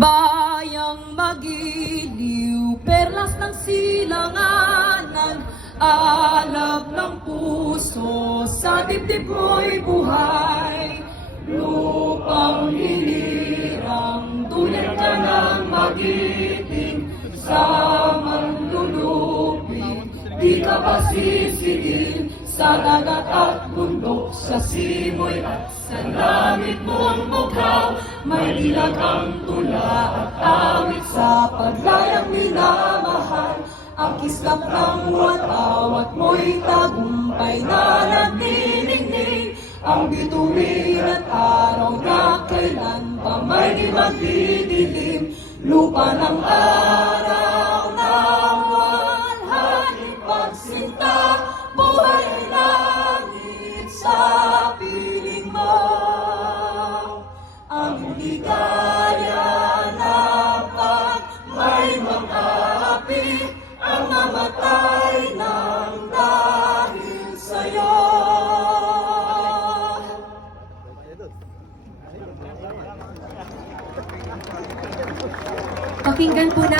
Bayang magiliw, perlas ng silanganan, alab ng puso, sa dibdib mo'y buhay. Lupang hinirang, tulad ka ng magiting, sa manlulupig, di ka pasisiin. Sa dagat at bundok, sa simoy at sa langit mong bukaw, may dilag ang tula at awit sa paglayang minamahal. Ang kislap ng watawat mo'y tagumpay na nagniningning, ang bituin at araw na kailan pa may di magdidilim. Lupa ng araw ng walhaling pagsinta, buhay ay langit sa piling mo. Ang ligaya na pag may mga-api, ang mamatay ng dahil sa'yo. Pakinggan po na